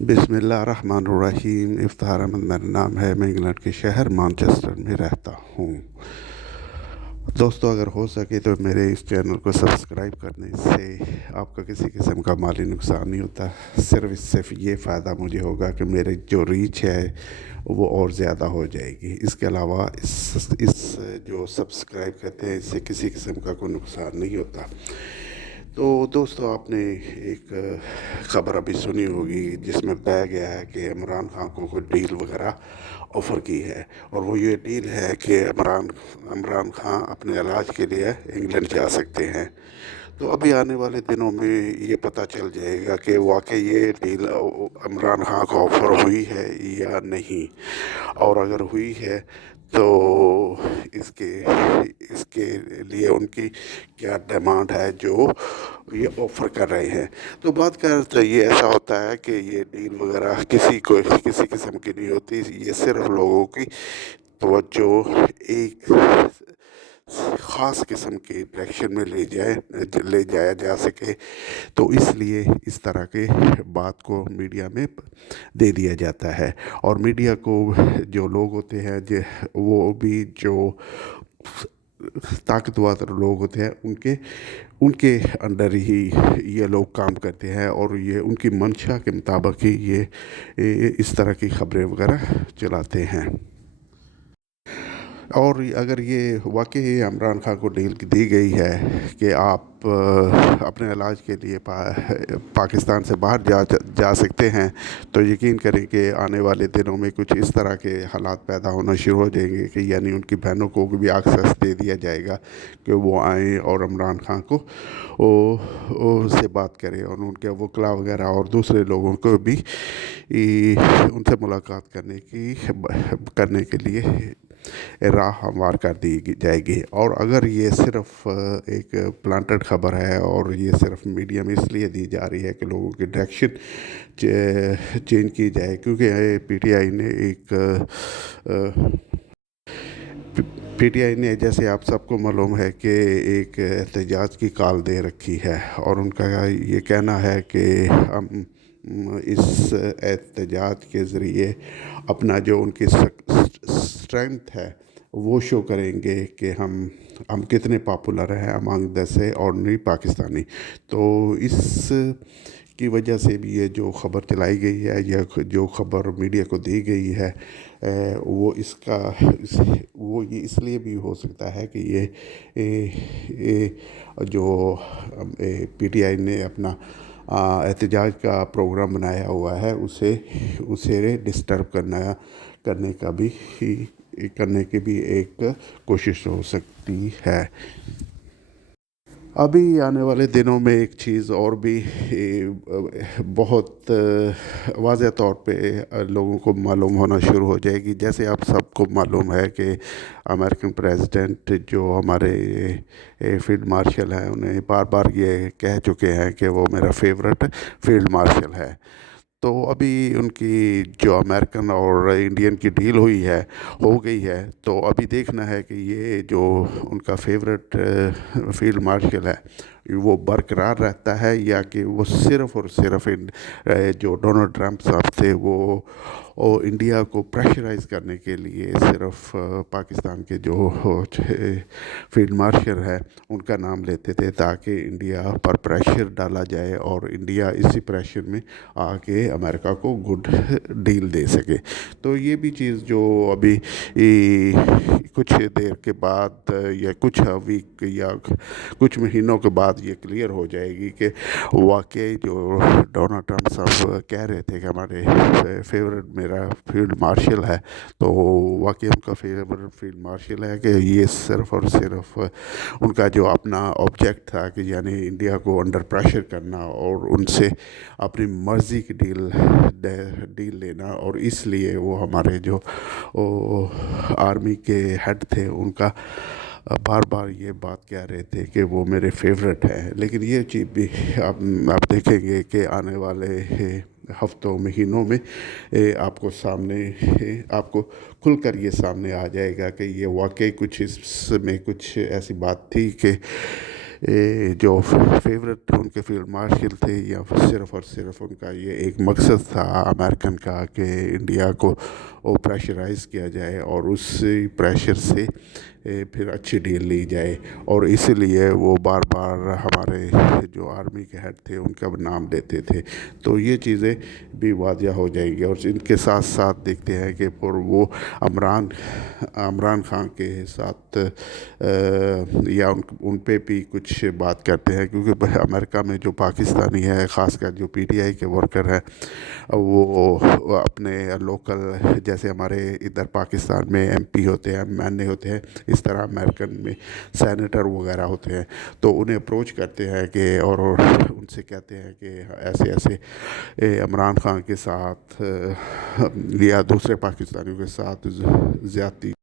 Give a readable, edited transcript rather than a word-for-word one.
بسم اللہ الرحمن الرحیم۔ افتخار احمد میرا نام ہے، میں انگلینڈ کے شہر مانچسٹر میں رہتا ہوں۔ دوستو، اگر ہو سکے تو میرے اس چینل کو سبسکرائب کرنے سے آپ کا کسی قسم کا مالی نقصان نہیں ہوتا، صرف یہ فائدہ مجھے ہوگا کہ میرے جو ریچ ہے وہ اور زیادہ ہو جائے گی۔ اس کے علاوہ اس جو سبسکرائب کرتے ہیں اس سے کسی قسم کا کوئی نقصان نہیں ہوتا۔ تو دوستو، آپ نے ایک خبر ابھی سنی ہوگی جس میں بتایا گیا ہے کہ عمران خان کو کوئی ڈیل وغیرہ آفر کی ہے، اور وہ یہ ڈیل ہے کہ عمران خان اپنے علاج کے لیے انگلینڈ جا سکتے ہیں۔ تو ابھی آنے والے دنوں میں یہ پتہ چل جائے گا کہ واقعی یہ ڈیل عمران خان کو آفر ہوئی ہے یا نہیں، اور اگر ہوئی ہے تو اس کے لیے ان کی کیا ڈیمانڈ ہے جو یہ آفر کر رہے ہیں۔ تو بات کرتے یہ ایسا ہوتا ہے کہ یہ ڈیل وغیرہ کسی قسم کی نہیں ہوتی، یہ صرف لوگوں کی توجہ ایک خاص قسم کی ڈائریکشن میں لے جایا جا سکے، تو اس لیے اس طرح کے بات کو میڈیا میں دے دیا جاتا ہے۔ اور میڈیا کو جو لوگ ہوتے ہیں وہ بھی جو طاقتور لوگ ہوتے ہیں ان کے انڈر ہی یہ لوگ کام کرتے ہیں، اور یہ ان کی منشا کے مطابق ہی یہ اس طرح کی خبریں وغیرہ چلاتے ہیں۔ اور اگر یہ واقعی عمران خان کو ڈیل دی گئی ہے کہ آپ اپنے علاج کے لیے پاکستان سے باہر جا سکتے ہیں، تو یقین کریں کہ آنے والے دنوں میں کچھ اس طرح کے حالات پیدا ہونا شروع ہو جائیں گے کہ یعنی ان کی بہنوں کو بھی ایکسیس دے دیا جائے گا کہ وہ آئیں اور عمران خان کو سے بات کریں، اور ان کے وکلاء وغیرہ اور دوسرے لوگوں کو بھی ان سے ملاقات کرنے کے لیے راہ ہموار کر دی جائے گی۔ اور اگر یہ صرف ایک پلانٹڈ خبر ہے اور یہ صرف میڈیا میں اس لیے دی جا رہی ہے کہ لوگوں کی ڈائریکشن چینج کی جائے، کیونکہ پی ٹی آئی نے جیسے آپ سب کو معلوم ہے کہ ایک احتجاج کی کال دے رکھی ہے، اور ان کا یہ کہنا ہے کہ ہم اس احتجاج کے ذریعے اپنا جو ان کی اسٹرینتھ ہے وہ شو کریں گے کہ ہم کتنے پاپولر ہیں امانگ دا آرڈنری پاکستانی۔ تو اس کی وجہ سے بھی یہ جو خبر چلائی گئی ہے یا جو خبر میڈیا کو دی گئی ہے وہ یہ اس لیے بھی ہو سکتا ہے کہ یہ جو پی ٹی آئی نے اپنا احتجاج کا پروگرام بنایا ہوا ہے اسے ڈسٹرب کرنے کی بھی ایک کوشش ہو سکتی ہے۔ ابھی آنے والے دنوں میں ایک چیز اور بھی بہت واضح طور پہ لوگوں کو معلوم ہونا شروع ہو جائے گی۔ جیسے آپ سب کو معلوم ہے کہ امریکن پریزیڈنٹ جو ہمارے فیلڈ مارشل ہیں انہیں بار بار یہ کہہ چکے ہیں کہ وہ میرا فیورٹ فیلڈ مارشل ہے۔ تو ابھی ان کی جو امریکن اور انڈین کی ڈیل ہو گئی ہے، تو ابھی دیکھنا ہے کہ یہ جو ان کا فیورٹ فیلڈ مارشل ہے وہ برقرار رہتا ہے، یا کہ وہ صرف اور صرف جو ڈونلڈ ٹرمپ صاحب تھے وہ انڈیا کو پریشرائز کرنے کے لیے صرف پاکستان کے جو فیلڈ مارشل ہے ان کا نام لیتے تھے تاکہ انڈیا پر پریشر ڈالا جائے اور انڈیا اسی پریشر میں آ کے امریکہ کو گڈ ڈیل دے سکے۔ تو یہ بھی چیز جو ابھی کچھ دیر کے بعد یا کچھ ویک یا کچھ مہینوں کے بعد یہ کلیئر ہو جائے گی کہ واقعی جو ڈونلڈ ٹرمپ صاحب کہہ رہے تھے کہ ہمارے فیورٹ میرا فیلڈ مارشل ہے، تو واقعی ان کا فیورٹ فیلڈ مارشل ہے کہ یہ صرف اور صرف ان کا جو اپنا آبجیکٹ تھا کہ یعنی انڈیا کو انڈر پریشر کرنا اور ان سے اپنی مرضی کی ڈیل لینا، اور اس لیے وہ ہمارے جو آرمی کے ہیڈ تھے ان کا بار بار یہ بات کہہ رہے تھے کہ وہ میرے فیورٹ ہیں۔ لیکن یہ چیز بھی آپ دیکھیں گے کہ آنے والے ہفتوں مہینوں میں آپ کو کھل کر یہ سامنے آ جائے گا کہ یہ واقعی کچھ اس میں کچھ ایسی بات تھی کہ جو فیوریٹ ان کے فیلڈ مارشل تھے، یا صرف اور صرف ان کا یہ ایک مقصد تھا امریکن کا کہ انڈیا کو پریشرائز کیا جائے اور اس پریشر سے پھر اچھی ڈیل لی جائے، اور اسی لیے وہ بار بار ہمارے جو آرمی کے ہیڈ تھے ان کا نام لیتے تھے. تو یہ چیزیں بھی واضح ہو جائیں گی. اور ان کے ساتھ ساتھ دیکھتے ہیں کہ پر وہ عمران خان کے ساتھ یا ان پہ بھی کچھ بات کرتے ہیں، کیونکہ امریکہ میں جو پاکستانی ہے، خاص کر جو پی ٹی آئی کے ورکر ہیں، وہ اپنے لوکل، جیسے ہمارے ادھر پاکستان میں ایم پی ہوتے ہیں، ایم این اے ہوتے ہیں، اس طرح امریکن میں سینیٹر وغیرہ ہوتے ہیں. تو انہیں اپروچ کرتے ہیں کہ اور ان سے کہتے ہیں کہ ایسے ایسے عمران خان کے ساتھ یا دوسرے پاکستانیوں کے ساتھ زیادتی